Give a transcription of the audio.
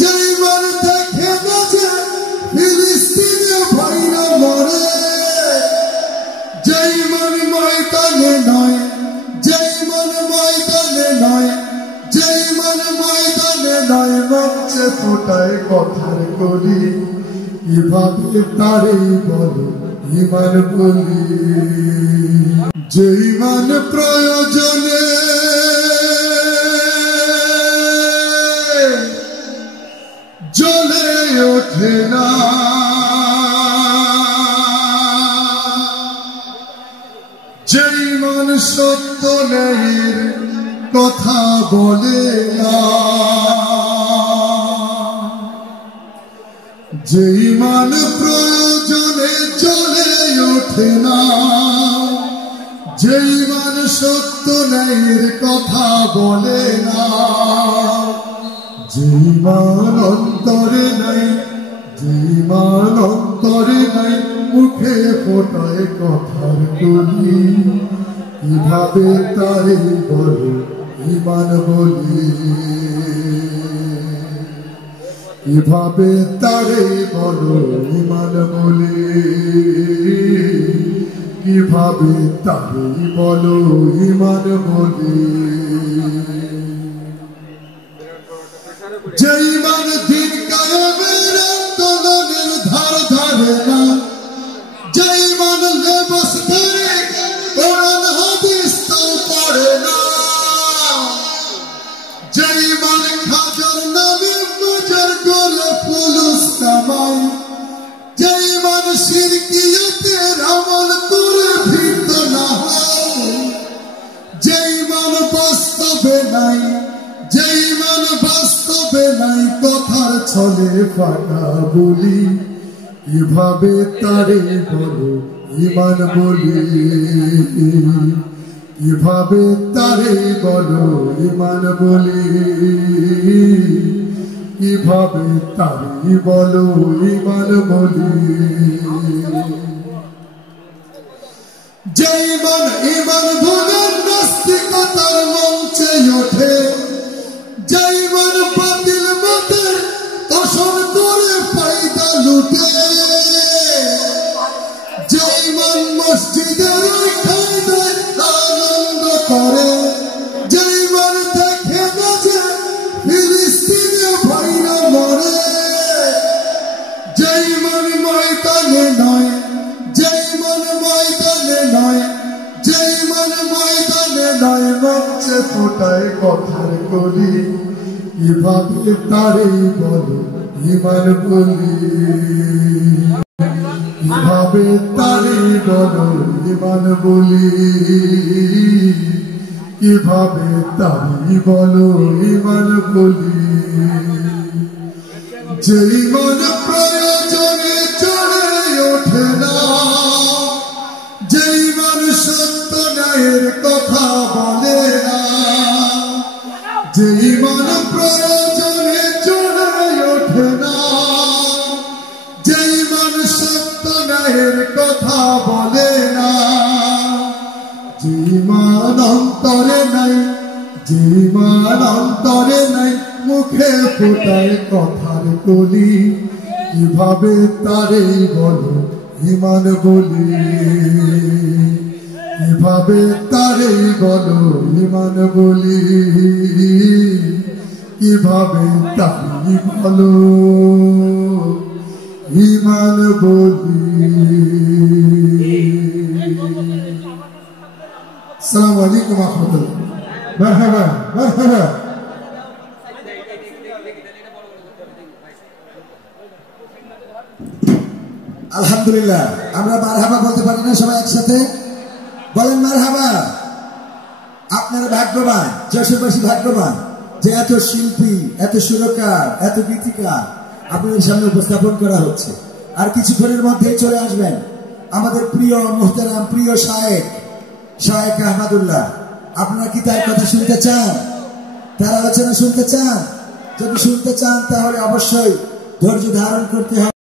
যেই মান দেখে গেছে ফিলিস্তিনে ভাইরা মরে, যেই মান ময়দানে নয়, যেই মান ময়দানে নয়, যেই মান ময়দানে নয়, মঞ্চে ফোটায় কথার কলি, কিভাবে তারে বলো ইমান বলি। যেই মান প্রয়োজনে জ্বলে ওঠে না, যেই মান সত্য ন্যায়ের কথা বলে না, যেই মান প্রয়োজনে জ্বলে ওঠে না, যেই মান সত্য ন্যায়ের কথা বলে না, যেই মান অন্তরে নাই, যেই মান অন্তরে নাই, মুখে ফোটায় কথার কলি, কিভাবে তারে বলো ইমান বলি। কিভাবে তারে বলো ইমান বলি, কিভাবে তারে বলো ইমান বলি। যেই মান দিন কায়েমের আন্দোলনের ধার ধারে না, যেই মান লেবাস ধরে কোরআন হাদিস তাও পড়ে না, যেই মান খাজার নামে বাজার গলে ফুলুস কামাই, যেই মান শিরকিয়তের আমল করে ভীত না হয়, যেই মান বাস্তবে নাই, যেই মান বাস্তবে নাই, কথার ছলে ফাটা বলি, কিভাবে তারে বলো ইমান বলি। কিভাবে তারে বলো ইমান বলি, কিভাবে তারে বলো ইমান বলি। যেই মান ইমান ভুলের নাস্তিকতার মঞ্চে ওঠে, যেই মান বাতিল মতের তোষণ করে ফায়দা লুটে, যেই মান মসজিদের খায়দায় আনন্দ করে, যেই মান দেখে গেছে ফিলিস্তিনে ভাইরা মরে, যেই মান ময়দানে নয়, যেই মান ময়দানে নয়, যেই মান ময়দানে নয়, মঞ্চে ফোটায় কথার কলি, কিভাবে তারে বলো ইমান বলি। কিভাবে তারে বলো ইমান বলি, কিভাবে তারে বলো ইমান বলি। যেই মান প্রয়োজনে চলে ওঠে না, যেই মান সত্য ন্যায়ের কথা বলে না, যেই মান প্রয়োজনে চলে ওঠে না, যেই মান সত্য ন্যায়ের কথা বলে না, যেই মান অন্তরে নাই, যেই মান অন্তরে নাই, মুখে ফোটায় কথার কলি, কিভাবে তারে বলো ইমান বলি। কিভাবে তারে বলো ইমান বলি, কিভাবে তারে বলো ইমান বলি। আসসালামু আলাইকুম ওয়া রাহমাতুল্লাহ। মারহাবা মারহাবা। আলহামদুলিল্লাহ, আমরা মারহাবা বলতে পারি না সবাই একসাথে? বলেন মারহাবা। আপনারা ভাগ্যবান, যশোরবাসী ভাগ্যবান যে এত শিল্পী, এত সুরকার, এত গীতিকার আপনাদের সামনে উপস্থাপন করা হচ্ছে। আর কিছুক্ষণের মধ্যেই চলে আসবেন আমাদের প্রিয় মুহতারাম, প্রিয় শায়েখ আহমদুল্লাহ। আপনারা কি তার কথা শুনতে চান? তার আলোচনা শুনতে চান? যদি শুনতে চান তাহলে অবশ্যই ধৈর্য ধারণ করতে হবে।